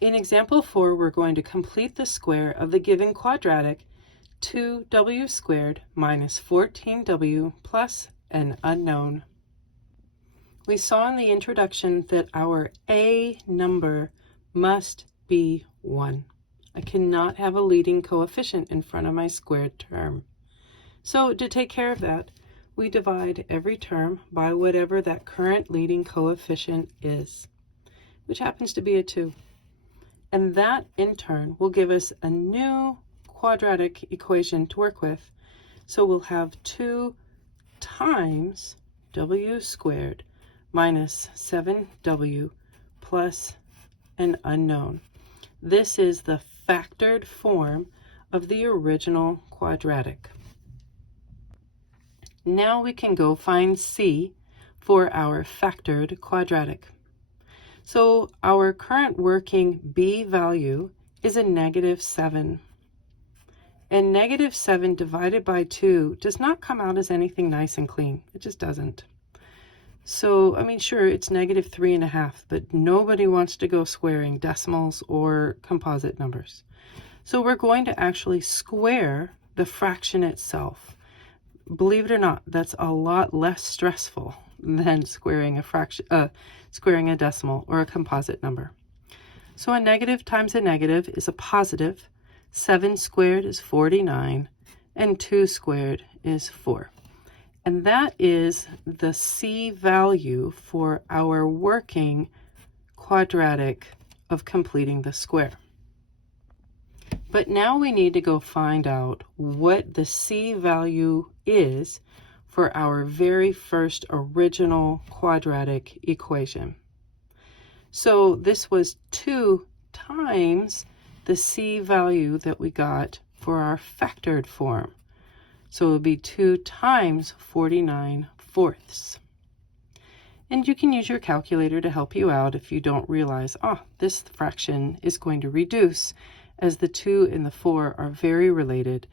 In example 4, we're going to complete the square of the given quadratic 2w squared minus 14w plus an unknown. We saw in the introduction that our a number must be 1. I cannot have a leading coefficient in front of my squared term. So to take care of that, we divide every term by whatever that current leading coefficient is, which happens to be a 2. And that, in turn, will give us a new quadratic equation to work with. So we'll have 2 times w squared minus 7w plus an unknown. This is the factored form of the original quadratic. Now we can go find c for our factored quadratic. So our current working b value is a -7. And -7 divided by 2 does not come out as anything nice and clean. It just doesn't. So, I mean, sure, it's -3.5, but nobody wants to go squaring decimals or composite numbers. So we're going to actually square the fraction itself. Believe it or not, that's a lot less stressful than squaring a decimal or a composite number. So a negative times a negative is a positive. 7 squared is 49, and 2 squared is 4. And that is the c value for our working quadratic of completing the square. But now we need to go find out what the c value is for our very first original quadratic equation. So this was 2 times the c value that we got for our factored form. So it would be 2 times 49/4. And you can use your calculator to help you out if you don't realize, this fraction is going to reduce as the 2 and the 4 are very related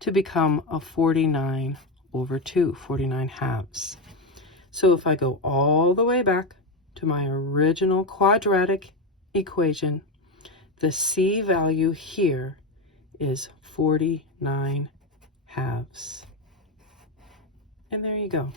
to become a 49/2, 49 halves. So if I go all the way back to my original quadratic equation, the c value here is 49 halves. And there you go.